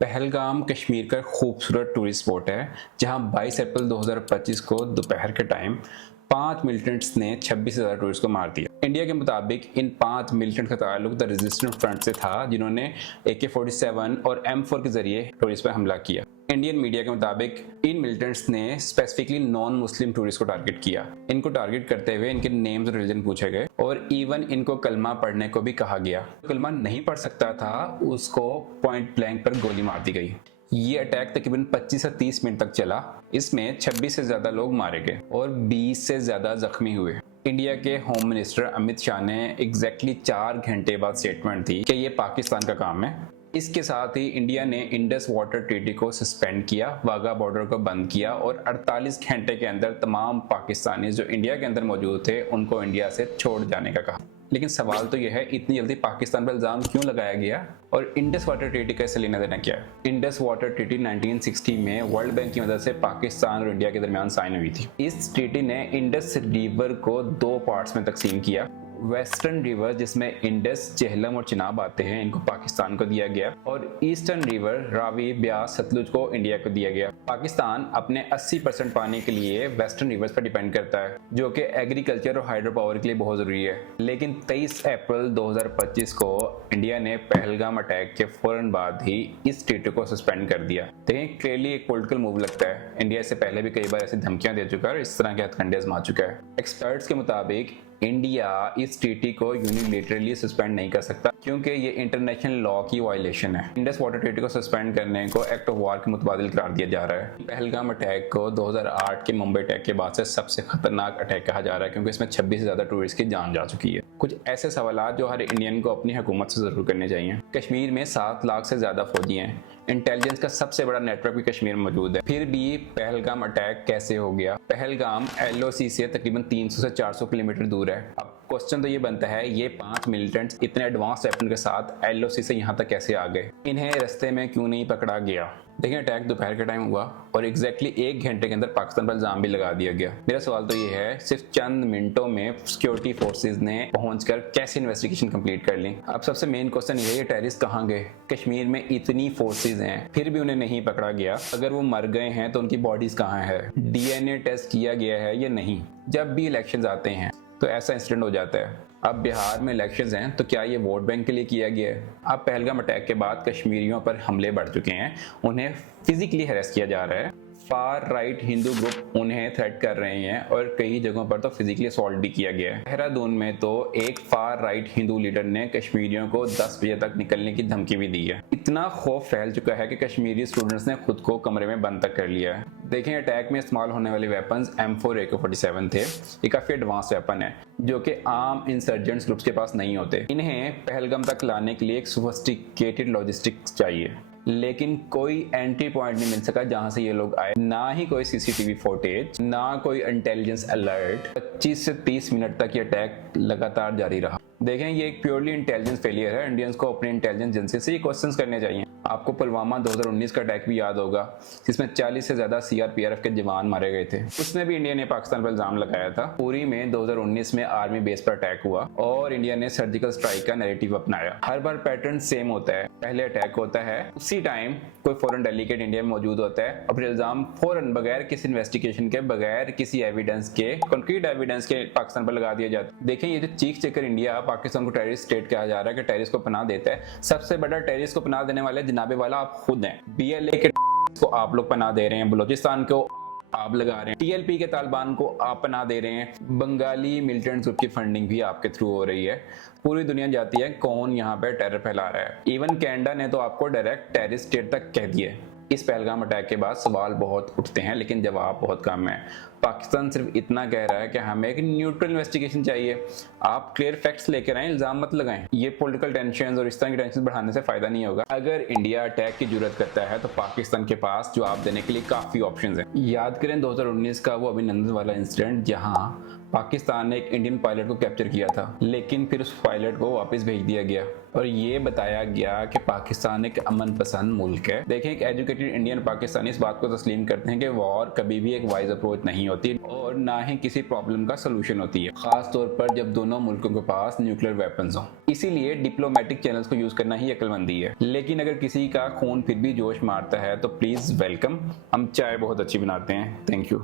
पहलगाम कश्मीर का खूबसूरत tourist spot है जहां 22 अप्रैल 2025 को दोपहर के टाइम 5 मिलिटेंट्स ने 26 से ज़्यादा टूरिस्ट को मार दिया। इंडिया के मुताबिक इन 5 मिलिटेंट का ताल्लुक द रेजिस्टेंस फ्रंट से था जिन्होंने AK-47 और M4 के जरिए टूरिस्ट पर हमला किया। इंडियन मीडिया के मुताबिक इन मिलिटेंट्स ने स्पेसिफिकली नॉन मुस्लिम टूरिस्ट को टारगेट किया। इनको टारगेट करते हुए इनके नेम्स और रिलीजन पूछे गए और इवन इनको कलमा पढ़ने को भी कहा गया। कलमा नहीं पढ़ सकता था उसको पॉइंट ब्लैंक पर गोली मार दी गई। ये अटैक तकरीबन 25 से 30 मिनट तक चला। इसमें 26 से ज्यादा लोग मारे गए और 20 से ज्यादा जख्मी हुए। इंडिया के होम मिनिस्टर अमित शाह ने एग्जैक्टली 4 घंटे बाद स्टेटमेंट दी कि ये पाकिस्तान का काम है। इसके साथ ही इंडिया ने इंडस वाटर ट्रीटी को सस्पेंड किया, वाघा बॉर्डर को बंद किया और 48 घंटे के अंदर तमाम पाकिस्तानी जो इंडिया के अंदर मौजूद थे उनको इंडिया से छोड़ जाने का कहा। लेकिन सवाल तो यह है, इतनी जल्दी पाकिस्तान पर इल्जाम क्यों लगाया गया और इंडस वाटर ट्रीटी का इससे लेना देना क्या है? इंडस वाटर ट्रीटी 1960 में वर्ल्ड बैंक की मदद से पाकिस्तान और इंडिया के दरमियान साइन हुई थी। इस ट्रीटी ने इंडस रिवर को 2 पार्ट्स में तकसीम किया। वेस्टर्न रिवर जिसमें इंडस, झेलम और चिनाब आते हैं, इनको पाकिस्तान को दिया गया और ईस्टर्न रिवर रावी, ब्यास, सतलुज को इंडिया को दिया गया। पाकिस्तान अपने 80% पानी के लिए वेस्टर्न रिवर्स पर डिपेंड करता है जो कि एग्रीकल्चर और हाइड्रो पावर के लिए बहुत जरूरी है। लेकिन 23 अप्रैल 2025 को इंडिया ने पहलगाम अटैक के फौरन बाद ही इस ट्रीटी को सस्पेंड कर दिया। देखें, क्लियरली एक पॉलिटिकल मूव लगता है। इंडिया इससे पहले भी कई बार ऐसी धमकियां दे चुका है और इस तरह के हथकंडे आजमा चुका है। एक्सपर्ट्स के मुताबिक इंडिया इस ट्रीटी को यूनिलेटरली सस्पेंड नहीं कर सकता क्योंकि ये इंटरनेशनल लॉ की वायलेशन है। इंडस वाटर ट्रीटी को सस्पेंड करने को एक्ट ऑफ वार के मुतबादिल करार दिया जा रहा है। पहलगाम अटैक को 2008 के मुंबई अटैक के बाद से सबसे खतरनाक अटैक कहा जा रहा है क्योंकि इसमें 26 से ज्यादा टूरिस्ट की जान जा चुकी है। कुछ ऐसे सवाल जो हर इंडियन को अपनी हुकूमत से जरूर करने चाहिए। कश्मीर में 7 लाख से ज्यादा फौजी हैं। इंटेलिजेंस का सबसे बड़ा नेटवर्क भी कश्मीर में मौजूद है, फिर भी पहलगाम अटैक कैसे हो गया? पहलगाम LOC से तकरीबन 300 से 400 किलोमीटर दूर है। अब क्वेश्चन तो ये बनता है, ये 5 मिलिटेंट्स इतने एडवांस वेपन के साथ LOC से यहाँ तक कैसे आ गए? इन्हें रास्ते में क्यों नहीं पकड़ा गया? देखिए, अटैक दोपहर के टाइम हुआ और एग्जैक्टली 1 घंटे के अंदर पाकिस्तान पर इल्जाम भी लगा दिया गया। मेरा सवाल तो ये है, सिर्फ चंद मिनटों में सिक्योरिटी फोर्सेस ने पहुंचकर कैसे इन्वेस्टिगेशन कंप्लीट कर ली? अब सबसे मेन क्वेश्चन ये है, टेररिस्ट कहाँ गए? कश्मीर में इतनी फोर्सेस हैं फिर भी उन्हें नहीं पकड़ा गया। अगर वो मर गए हैं तो उनकी बॉडीज कहाँ है? DNA टेस्ट किया गया है या नहीं? जब भी इलेक्शंस आते हैं तो ऐसा इंसिडेंट हो जाता है। अब बिहार में इलेक्शंस हैं तो क्या ये वोट बैंक के लिए किया गया है? अब पहलगाम अटैक के बाद कश्मीरियों पर हमले बढ़ चुके हैं, उन्हें फिजिकली हैरेस किया जा रहा है। फार राइट हिंदू ग्रुप उन्हें थ्रेट कर रहे हैं और कई जगहों पर तो फिजिकली असॉल्ट भी किया गया है। देहरादून में तो एक फार राइट हिंदू लीडर ने कश्मीरियों को 10 बजे तक निकलने की धमकी भी दी है। इतना खौफ फैल चुका है कि कश्मीरी स्टूडेंट्स ने खुद को कमरे में बंद तक कर लिया है। देखें, अटैक में इस्तेमाल होने वाले वेपन्स M4 AK-47 थे। ये काफी एडवांस वेपन है जो कि आम इंसर्जेंट्स ग्रुप्स के पास नहीं होते। इन्हें पहलगाम तक लाने के लिए एक सोफिस्टिकेटेड लॉजिस्टिक्स चाहिए, लेकिन कोई एंट्री पॉइंट नहीं मिल सका जहां से ये लोग आए। ना ही कोई CCTV फुटेज, ना कोई इंटेलिजेंस अलर्ट। 25 से 30 मिनट तक ये अटैक लगातार जारी रहा। देखें, ये एक प्योरली इंटेलिजेंस फेलियर है। इंडियंस को अपनी इंटेलिजेंस एजेंसी से ये क्वेश्चंस करने चाहिए। आपको पुलवामा 2019 का अटैक भी याद होगा जिसमें 40 से ज्यादा CRPF के जवान मारे गए थे। उसमें भी इंडिया ने पाकिस्तान पर इल्जाम लगाया था। पुरी में 2019 में आर्मी बेस पर अटैक हुआ और इंडिया ने सर्जिकल स्ट्राइक का नैरेटिव अपनाया। हर बार पैटर्न सेम होता है, पहले अटैक होता है, उसी टाइम कोई फॉरेन डेलीगेट इंडिया में मौजूद होता है और फिर इल्जाम फौरन बगैर किसी इन्वेस्टिगेशन के, बगैर किसी एविडेंस के, कंक्रीट एविडेंस के पाकिस्तान पर लगा दिया जाता है। देखिए, ये जो चीख चेकर इंडिया पाकिस्तान को टेररिस्ट स्टेट कहा जा रहा है कि टेररिस्ट को पनाह देता है, सबसे बड़ा टेररिस्ट को पनाह देने वाले जनाबे वाला आप खुद हैं। BLA के को आप लोग पनाह दे रहे हैं, बलूचिस्तान को आप लगा रहे हैं, TLP के तालिबान को आप पनाह दे रहे हैं, बंगाली मिलिटेंट ग्रुप की फंडिंग भी आपके थ्रू हो रही है। पूरी दुनिया जाती है कौन यहाँ पे टेरर फैला रहा है। इवन कनाडा ने तो आपको डायरेक्ट टेररिस्ट स्टेट तक कह दिया। इस पहलगाम अटैक के बाद सवाल बहुत उठते हैं लेकिन जवाब बहुत कम है। पाकिस्तान सिर्फ इतना कह रहा है कि हमें एक न्यूट्रल इन्वेस्टिगेशन चाहिए। आप क्लियर फैक्ट्स लेकर आए, इल्जाम मत लगाएं। ये पॉलिटिकल टेंशन और इस तरह की टेंशन बढ़ाने से फायदा नहीं होगा। अगर इंडिया अटैक की जरूरत करता है तो पाकिस्तान के पास जवाब देने के लिए काफी ऑप्शंस हैं। याद करें 2019 का वो अभिनंदन वाला इंसिडेंट जहां पाकिस्तान ने एक इंडियन पायलट को कैप्चर किया था, लेकिन फिर उस पायलट को वापस भेज दिया गया और ये बताया गया कि पाकिस्तान एक अमन पसंद मुल्क है। देखें, एक एजुकेटेड इंडियन पाकिस्तानी इस बात को तस्लीम करते हैं कि वॉर कभी भी एक वाइज अप्रोच नहीं होती और ना ही किसी प्रॉब्लम का सलूशन होती है, खास तौर पर जब दोनों मुल्कों के पास न्यूक्लियर वेपन्स हों। इसीलिए डिप्लोमेटिक चैनल्स को यूज करना ही अक्लमंदी है। लेकिन अगर किसी का खून फिर भी जोश मारता है तो प्लीज वेलकम, हम चाय बहुत अच्छी बनाते हैं। Thank you.